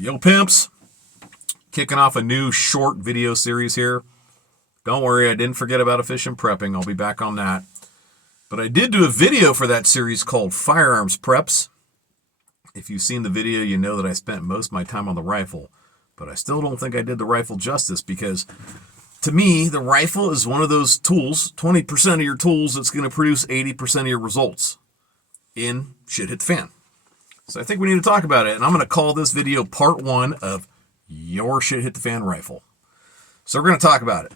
Yo pimps, kicking off a new short video series here. Don't worry, I didn't forget about efficient prepping. I'll be back on that. But I did do a video for that series called Firearms Preps. If you've seen the video, you know that I spent most of my time on the rifle. But I still don't think I did the rifle justice because, to me, the rifle is one of those tools, 20% of your tools, that's going to produce 80% of your results in shit hit the fan. So I think we need to talk about it, and I'm going to call this video part 1 of your shit hit the fan rifle. So we're going to talk about it.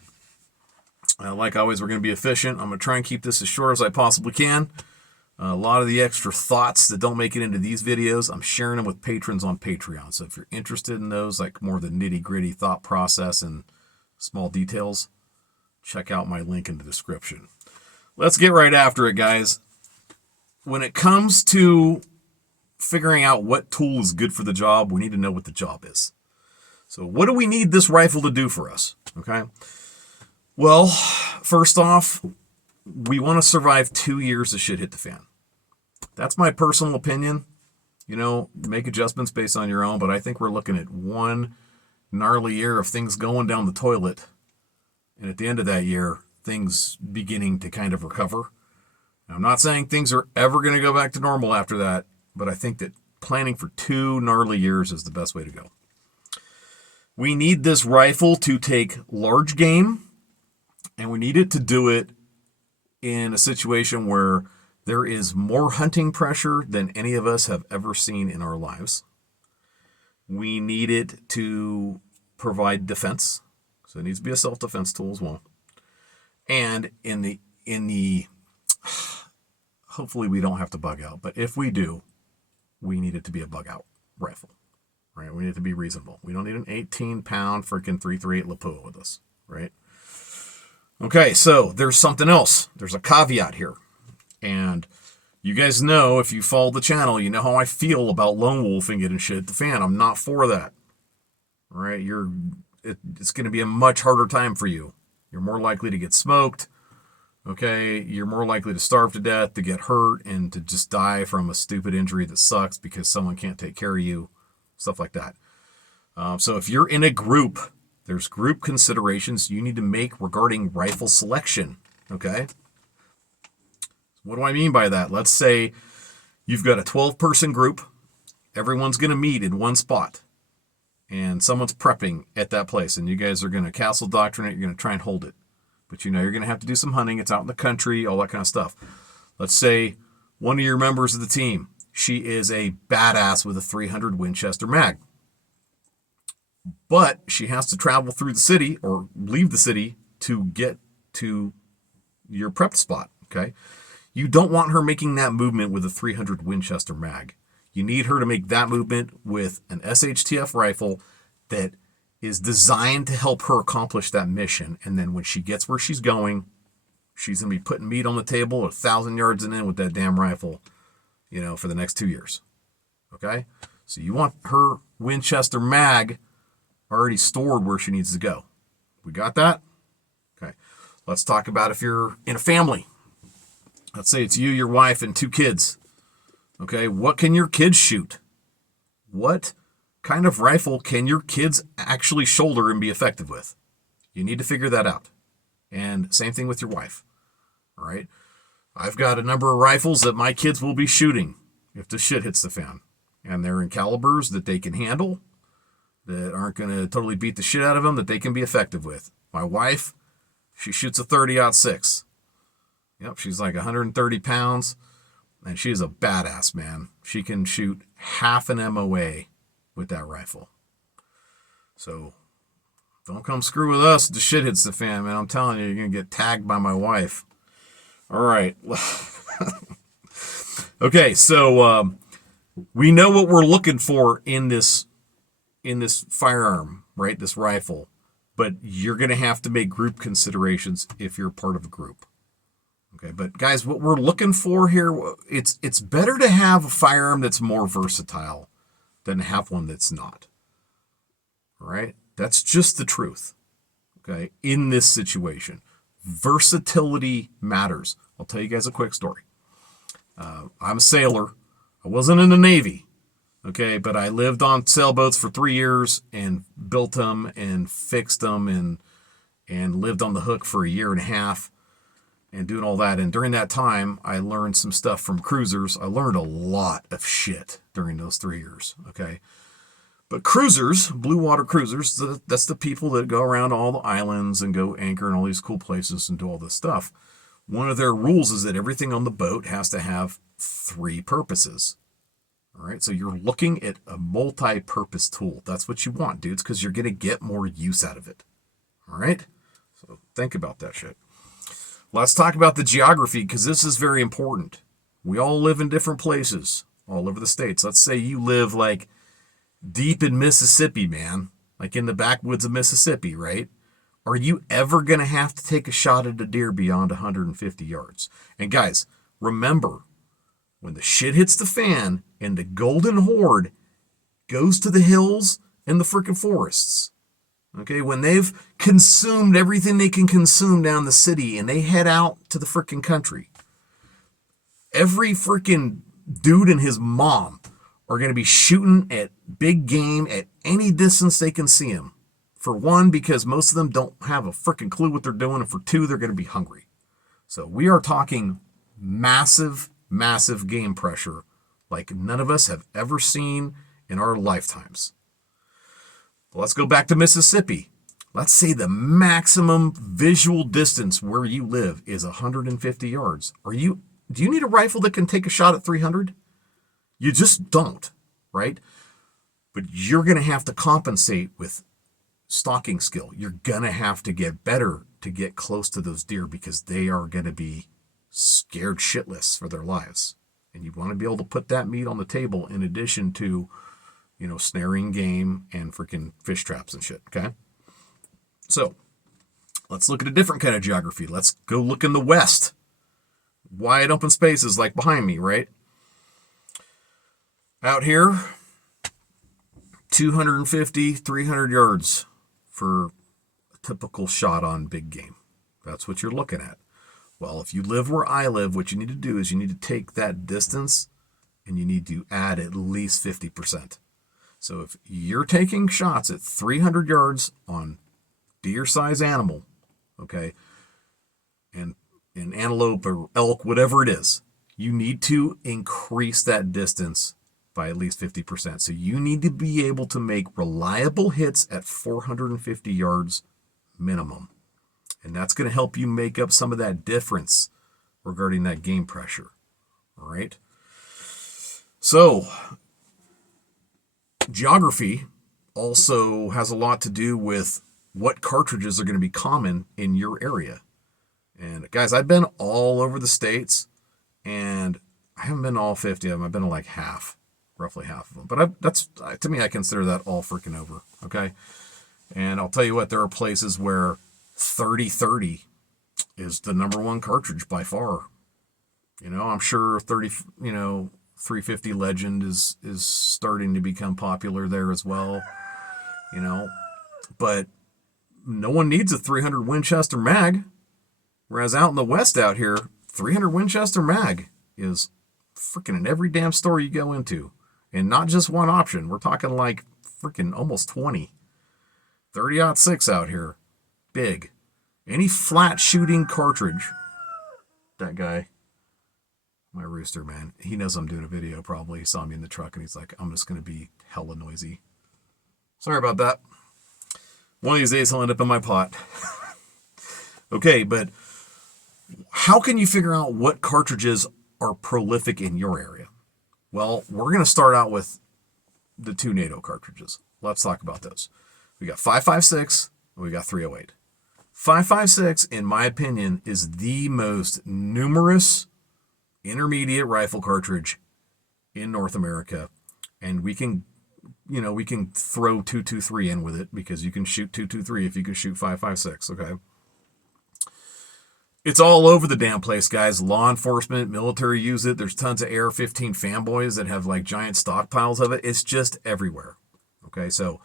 Like always, we're going to be efficient. I'm going to try and keep this as short as I possibly can. A lot of the extra thoughts that don't make it into these videos, I'm sharing them with patrons on Patreon. So if you're interested in those, like more the nitty-gritty thought process and small details, check out my link in the description. Let's get right after it, guys. When it comes to figuring out what tool is good for the job, we need to know what the job is. So what do we need this rifle to do for us? Okay. Well, first off, we want to survive 2 years of shit hit the fan. That's my personal opinion. You know, make adjustments based on your own, but I think we're looking at one gnarly year of things going down the toilet. And at the end of that year, things beginning to kind of recover. Now, I'm not saying things are ever going to go back to normal after that, but I think that planning for 2 gnarly years is the best way to go. We need this rifle to take large game, and we need it to do it in a situation where there is more hunting pressure than any of us have ever seen in our lives. We need it to provide defense. So it needs to be a self-defense tool as well. And in the hopefully we don't have to bug out, but if we do, we need it to be a bug out rifle, right? We need it to be reasonable. We don't need an 18-pound freaking 338 Lapua with us, right? Okay, so there's something else. There's a caveat here. And you guys know, if you follow the channel, you know how I feel about lone wolfing it and shit at the fan. I'm not for that. All right, it's going to be a much harder time for you. You're more likely to get smoked. Okay, you're more likely to starve to death, to get hurt, and to just die from a stupid injury that sucks because someone can't take care of you, stuff like that. So if you're in a group, there's group considerations you need to make regarding rifle selection, okay? What do I mean by that? Let's say you've got a 12-person group. Everyone's going to meet in one spot, and someone's prepping at that place, and you guys are going to castle doctrine it. You're going to try and hold it. But you know you're going to have to do some hunting. It's out in the country, all that kind of stuff. Let's say one of your members of the team, she is a badass with a 300 Winchester mag. But she has to travel through the city or leave the city to get to your prepped spot, okay? You don't want her making that movement with a 300 Winchester mag. You need her to make that movement with an SHTF rifle that is designed to help her accomplish that mission. And then when she gets where she's going, she's going to be putting meat on the table 1,000 yards and in with that damn rifle, you know, for the next 2 years. Okay? So you want her Winchester mag already stored where she needs to go. We got that? Okay. Let's talk about if you're in a family. Let's say it's you, your wife, and 2 kids. Okay? What can your kids shoot? What kind of rifle can your kids actually shoulder and be effective with? You need to figure that out. And same thing with your wife. All right? I've got a number of rifles that my kids will be shooting if the shit hits the fan. And they're in calibers that they can handle, that aren't going to totally beat the shit out of them, that they can be effective with. My wife, she shoots a 30-06. Yep, she's like 130 pounds, and she's a badass, man. She can shoot half an MOA with that rifle. So don't come screw with us if the shit hits the fan, man. I'm telling you, you're going to get tagged by my wife. All right. Okay, so we know what we're looking for in this firearm, right? This rifle. But you're going to have to make group considerations if you're part of a group. Okay, but guys, what we're looking for here, it's better to have a firearm that's more versatile than to have one that's not. All right? That's just the truth. Okay? In this situation, versatility matters. I'll tell you guys a quick story. I'm a sailor. I wasn't in the Navy. Okay, but I lived on sailboats for 3 years and built them and fixed them and lived on the hook for a year and a half and doing all that. And during that time, I learned some stuff from cruisers. I learned a lot of shit during those 3 years. Okay. But cruisers, blue water cruisers, that's the people that go around all the islands and go anchor in all these cool places and do all this stuff. One of their rules is that everything on the boat has to have 3 purposes. All right. So you're looking at a multi-purpose tool. That's what you want, dudes, because you're going to get more use out of it. All right. So think about that shit. Let's talk about the geography, because this is very important. We all live in different places all over the states. Let's say you live like deep in Mississippi, man, like in the backwoods of Mississippi, right? Are you ever going to have to take a shot at a deer beyond 150 yards? And guys, remember, when the shit hits the fan and the golden horde goes to the hills and the freaking forests, okay, when they've consumed everything they can consume down the city and they head out to the freaking country, every freaking dude and his mom are going to be shooting at big game at any distance they can see them. For one, because most of them don't have a freaking clue what they're doing. And for two, they're going to be hungry. So we are talking massive, massive game pressure like none of us have ever seen in our lifetimes. Let's go back to Mississippi. Let's say the maximum visual distance where you live is 150 yards. Do you need a rifle that can take a shot at 300? You just don't, right? But you're going to have to compensate with stalking skill. You're going to have to get better to get close to those deer because they are going to be scared shitless for their lives. And you want to be able to put that meat on the table in addition to, snaring game and freaking fish traps and shit, okay? So, let's look at a different kind of geography. Let's go look in the west. Wide open spaces like behind me, right? Out here, 250, 300 yards for a typical shot on big game. That's what you're looking at. Well, if you live where I live, what you need to do is you need to take that distance and you need to add at least 50%. So if you're taking shots at 300 yards on deer-size animal, okay, and antelope or elk, whatever it is, you need to increase that distance by at least 50%. So you need to be able to make reliable hits at 450 yards minimum. And that's going to help you make up some of that difference regarding that game pressure. All right. So geography also has a lot to do with what cartridges are going to be common in your area. And guys, I've been all over the states and I haven't been to all 50 of them. I've been to like roughly half of them. But to me, I consider that all freaking over. Okay. And I'll tell you what, there are places where 30-30 is the number one cartridge by far. I'm sure 350 Legend is starting to become popular there as well. But no one needs a 300 Winchester mag. Whereas out in the West out here, 300 Winchester mag is freaking in every damn store you go into. And not just one option. We're talking like freaking almost 20. 30-06 out here. Big. Any flat shooting cartridge. That guy, my rooster, man, he knows I'm doing a video probably. He saw me in the truck and he's like, I'm just going to be hella noisy. Sorry about that. One of these days he'll end up in my pot. Okay, but how can you figure out what cartridges are prolific in your area? Well, we're going to start out with the 2 NATO cartridges. Let's talk about those. We got 5.56 and we got 308. 5.56, in my opinion, is the most numerous intermediate rifle cartridge in North America. And we can throw 223 in with it because you can shoot 223 if you can shoot 5.56, okay? It's all over the damn place, guys. Law enforcement, military use it. There's tons of AR-15 fanboys that have like giant stockpiles of it. It's just everywhere, okay? So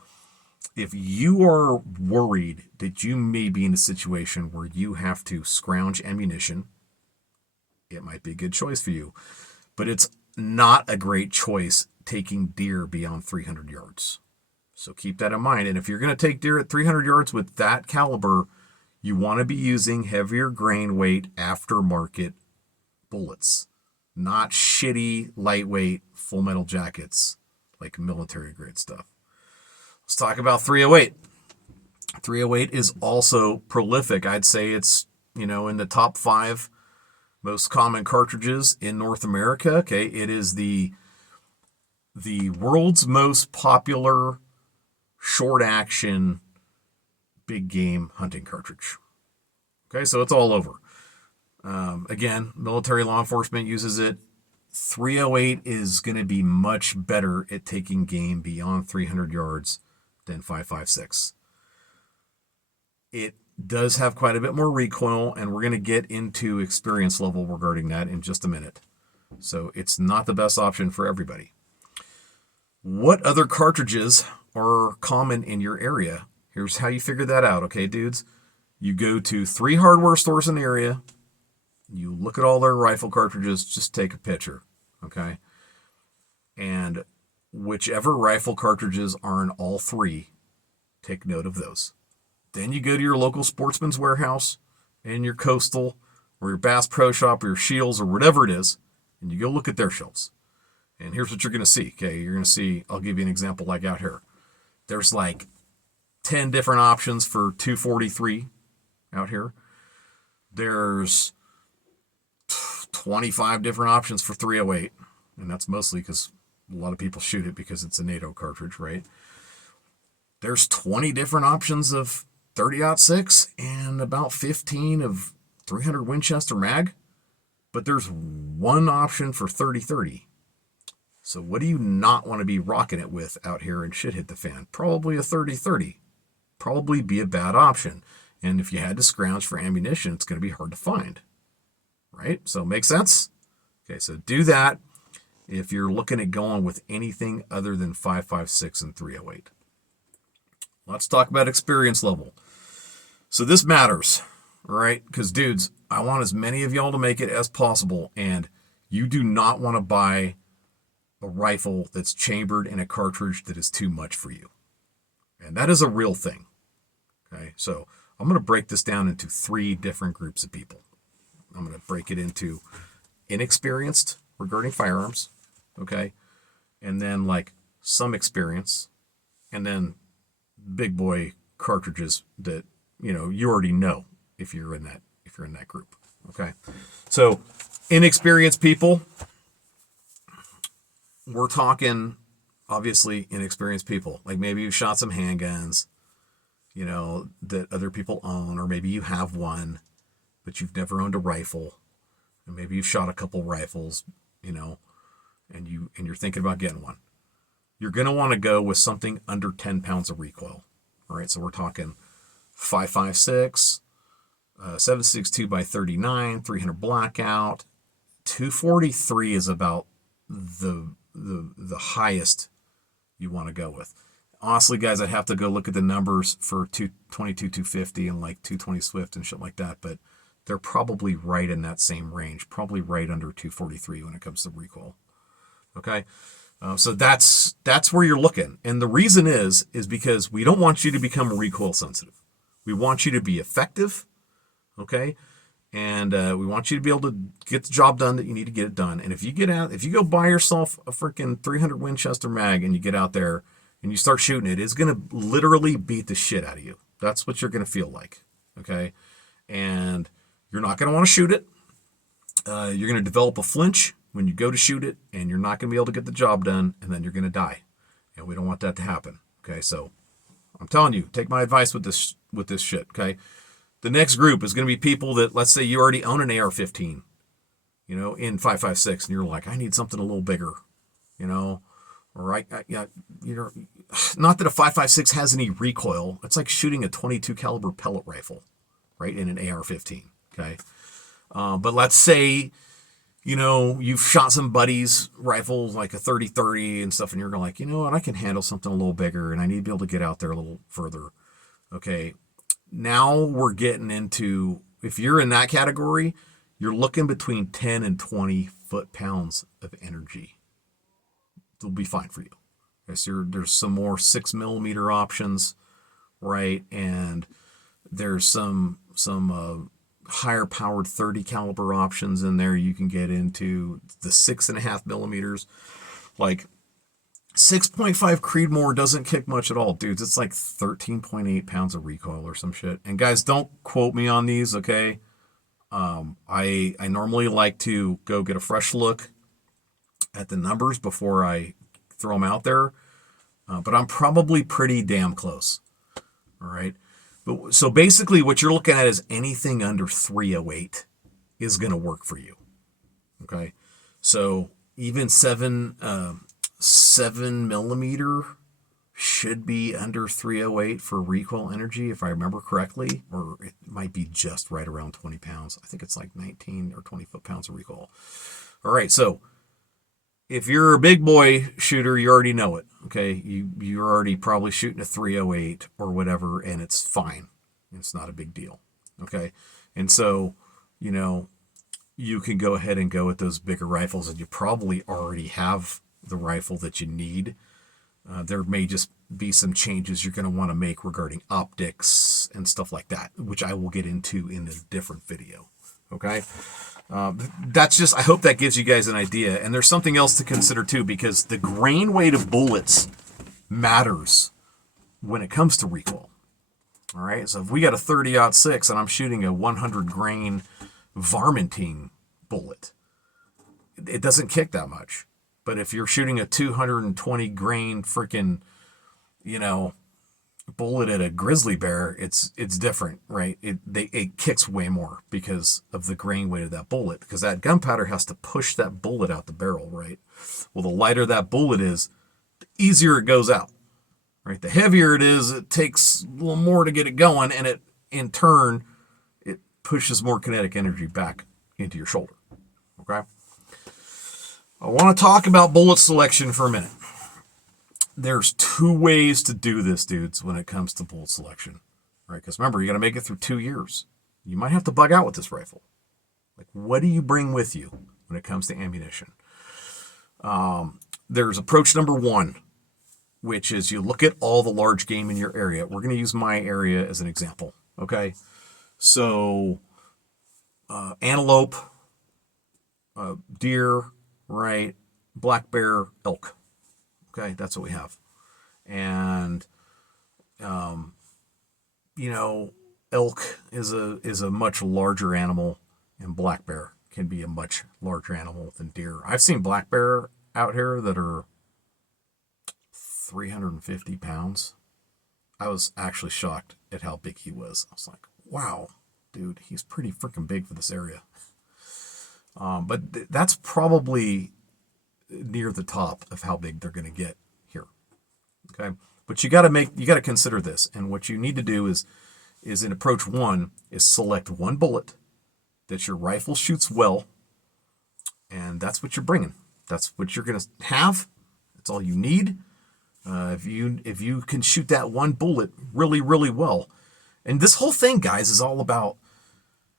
if you are worried that you may be in a situation where you have to scrounge ammunition, it might be a good choice for you. But it's not a great choice taking deer beyond 300 yards. So keep that in mind. And if you're going to take deer at 300 yards with that caliber, you want to be using heavier grain weight aftermarket bullets, not shitty, lightweight, full metal jackets like military grade stuff. Let's talk about 308. 308 is also prolific. I'd say it's, in the top 5 most common cartridges in North America. Okay, it is the world's most popular short action big game hunting cartridge. Okay, so it's all over. Again, military law enforcement uses it. 308 is going to be much better at taking game beyond 300 yards than 5.56. It does have quite a bit more recoil, and we're going to get into experience level regarding that in just a minute. So it's not the best option for everybody. What other cartridges are common in your area? Here's how you figure that out, okay, dudes? You go to 3 hardware stores in the area. You look at all their rifle cartridges. Just take a picture, okay? And whichever rifle cartridges are in all 3, take note of those. Then you go to your local Sportsman's Warehouse and your Coastal or your Bass Pro Shop or your Shields or whatever it is, and you go look at their shelves. And here's what you're going to see, okay? You're going to see, I'll give you an example like out here. There's like 10 different options for 243 out here. There's 25 different options for 308, and that's mostly because a lot of people shoot it because it's a NATO cartridge, right? There's 20 different options of 30-06 and about 15 of 300 Winchester mag, but there's one option for 30-30. So what do you not want to be rocking it with out here and shit hit the fan? Probably a 30-30. Probably be a bad option. And if you had to scrounge for ammunition, it's going to be hard to find. Right? So make sense? Okay, so do that if you're looking at going with anything other than 5.56 and 308. Let's talk about experience level. So this matters, all right? Because, dudes, I want as many of y'all to make it as possible, and you do not want to buy a rifle that's chambered in a cartridge that is too much for you. And that is a real thing, okay? So I'm going to break this down into 3 different groups of people. I'm going to break it into inexperienced regarding firearms, okay? And then like some experience, and then big boy cartridges that, you already know if you're in that group, okay? So inexperienced people, we're talking obviously inexperienced people. Like maybe you've shot some handguns, that other people own, or maybe you have one, but you've never owned a rifle, and maybe you've shot a couple rifles, and you're thinking about getting one. You're going to want to go with something under 10 pounds of recoil. All right, so we're talking 5.56, 7.62 by 39, 300 blackout. 243 is about the highest you want to go with. Honestly, guys, I'd have to go look at the numbers for 222, 250, and like 220 Swift and shit like that, but they're probably right in that same range, probably right under 243 when it comes to recoil. Okay, so that's where you're looking, and the reason is because we don't want you to become recoil sensitive. We want you to be effective, okay, and we want you to be able to get the job done that you need to get it done. And if you go buy yourself a freaking 300 Winchester mag and you get out there and you start shooting it, it's gonna literally beat the shit out of you. That's what you're gonna feel like, okay, and you're not going to want to shoot it. You're going to develop a flinch when you go to shoot it, and you're not going to be able to get the job done, and then you're going to die. And we don't want that to happen. Okay, so I'm telling you, take my advice with this shit. Okay, the next group is going to be people that, let's say, you already own an AR-15, in 5.56, and you're like, I need something a little bigger, or not that a 5.56 has any recoil. It's like shooting a 22 caliber pellet rifle, right, in an AR-15. Okay, but let's say, you've shot some buddies' rifles like a 30-30 and stuff, and you're like, what, I can handle something a little bigger, and I need to be able to get out there a little further. Okay, now we're getting into, if you're in that category, you're looking between 10 and 20 foot-pounds of energy. it'll be fine for you. Okay, so there's some more 6mm options, right? And there's some higher powered 30 caliber options in there. You can get into the 6.5mm. Like 6.5 Creedmore doesn't kick much at all, dudes. It's like 13.8 pounds of recoil or some shit. And guys, don't quote me on these, okay? I normally like to go get a fresh look at the numbers before I throw them out there, but I'm probably pretty damn close. All right. But so basically, what you're looking at is anything under 308 is going to work for you. Okay. So even 7mm should be under 308 for recoil energy, if I remember correctly, or it might be just right around 20 pounds. I think it's like 19 or 20 foot-pounds of recoil. All right, so if you're a big boy shooter, you already know it. Okay, you're already probably shooting a 308 or whatever, and it's fine. It's not a big deal. Okay, and so you can go ahead and go with those bigger rifles, and you probably already have the rifle that you need. There may just be some changes you're going to want to make regarding optics and stuff like that, which I will get into in a different video. Okay. That's just, I hope that gives you guys an idea. And there's something else to consider too, because the grain weight of bullets matters when it comes to recoil. All right. So if we got a 30-06 and I'm shooting a 100 grain Versatility bullet, it doesn't kick that much. But if you're shooting a 220 grain freaking, bullet at a grizzly bear, it's different, right? It kicks way more because of the grain weight of that bullet, because that gunpowder has to push that bullet out the barrel, right? Well, the lighter that bullet is, the easier it goes out, right? The heavier it is, it takes a little more to get it going, and it, in turn, it pushes more kinetic energy back into your shoulder, okay? I want to talk about bullet selection for a minute. There's two ways to do this, dudes, when it comes to bullet selection, right? Because remember, you got to make it through 2 years. You might have to bug out with this rifle. Like, what do you bring with you when it comes to ammunition? There's approach number one, which is you look at all the large game in your area. We're going to use my area as an example, okay? So, antelope, deer, right? Black bear, elk. Okay, that's what we have. And elk is a much larger animal, and black bear can be a much larger animal than deer. I've seen black bear out here that are 350 pounds. I was actually shocked at how big he was. I was like, wow, dude, he's pretty freaking big for this area. But that's probably near the top of how big they're going to get here. Okay. But you got to consider this. And what you need to do is in approach one is select one bullet that your rifle shoots well. And that's what you're bringing. That's what you're going to have. That's all you need. If you can shoot that one bullet really, really well. And this whole thing, guys, is all about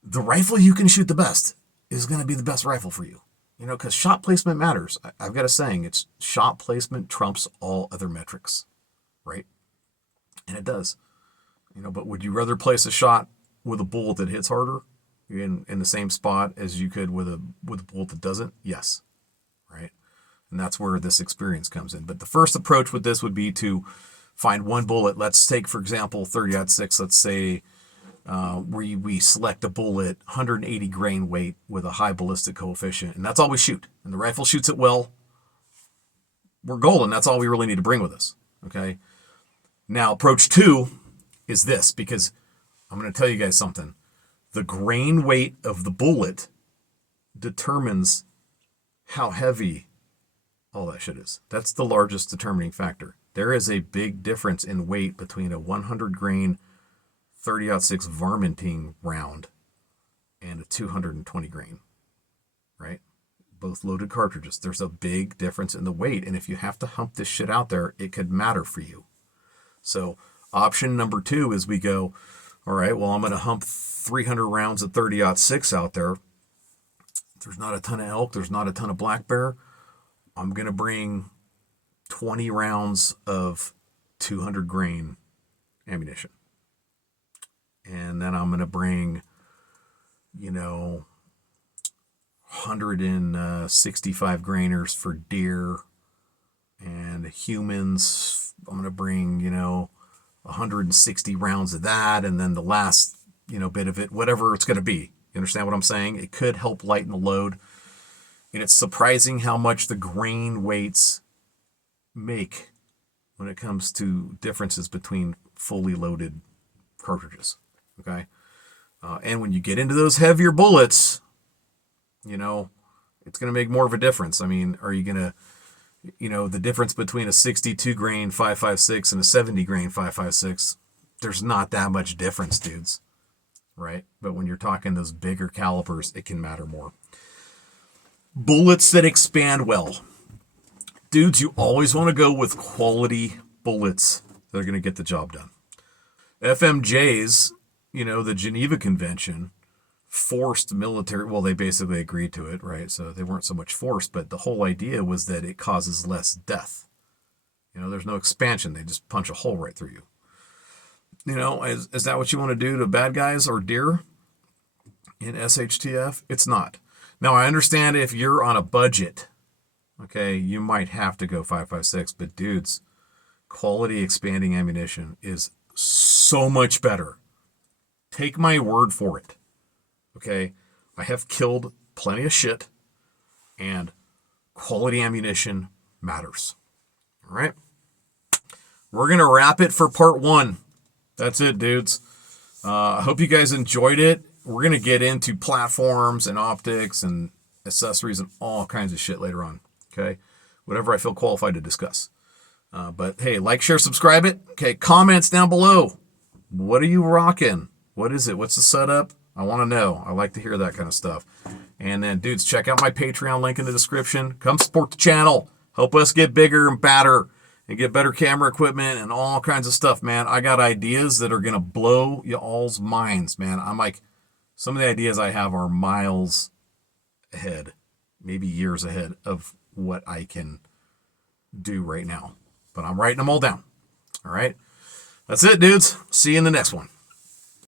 the rifle you can shoot the best is going to be the best rifle for you. Because shot placement matters. I've got a saying, it's shot placement trumps all other metrics, right? And it does. But would you rather place a shot with a bullet that hits harder in the same spot as you could with a bullet that doesn't? Yes, right? And that's where this experience comes in. But the first approach with this would be to find one bullet. Let's take, for example, 30-06. Let's say we select a bullet 180 grain weight with a high ballistic coefficient, and that's all we shoot. And the rifle shoots it well. We're golden. That's all we really need to bring with us. Okay. Now, approach two is this, because I'm going to tell you guys something. The grain weight of the bullet determines how heavy all that shit is. That's the largest determining factor. There is a big difference in weight between a 100 grain 30-06 Versatility round and a 220 grain, right? Both loaded cartridges. There's a big difference in the weight, and if you have to hump this shit out there, it could matter for you. So option number two is we go, all right, well, I'm going to hump 300 rounds of 30-06 out there. There's not a ton of elk. There's not a ton of black bear. I'm going to bring 20 rounds of 200 grain ammunition. And then I'm going to bring, 165 grainers for deer and humans. I'm going to bring, 160 rounds of that. And then the last, bit of it, whatever it's going to be. You understand what I'm saying? It could help lighten the load. And it's surprising how much the grain weights make when it comes to differences between fully loaded cartridges. Okay. And when you get into those heavier bullets, it's going to make more of a difference. I mean, are you going to, the difference between a 62 grain 5.56 and a 70 grain 5.56, there's not that much difference, dudes. Right? But when you're talking those bigger calibers, it can matter more. Bullets that expand well. Dudes, you always want to go with quality bullets that are going to get the job done. FMJs, the Geneva Convention, forced military, well, they basically agreed to it, right? So they weren't so much forced, but the whole idea was that it causes less death. There's no expansion. They just punch a hole right through you. Is that what you want to do to bad guys or deer in SHTF? It's not. Now, I understand if you're on a budget, okay, you might have to go 5.56, but dudes, quality expanding ammunition is so much better. Take my word for it. Okay, I have killed plenty of shit, and quality ammunition matters. All right, we're going to wrap it for part 1. That's it, dudes. I hope you guys enjoyed it. We're going to get into platforms and optics and accessories and all kinds of shit later on. Okay, whatever I feel qualified to discuss. But hey, like, share, subscribe it. Okay, comments down below. What are you rocking? What is it? What's the setup? I want to know. I like to hear that kind of stuff. And then, dudes, check out my Patreon link in the description. Come support the channel. Help us get bigger and badder and get better camera equipment and all kinds of stuff, man. I got ideas that are going to blow y'all's minds, man. I'm like, some of the ideas I have are miles ahead, maybe years ahead of what I can do right now. But I'm writing them all down. All right? That's it, dudes. See you in the next one.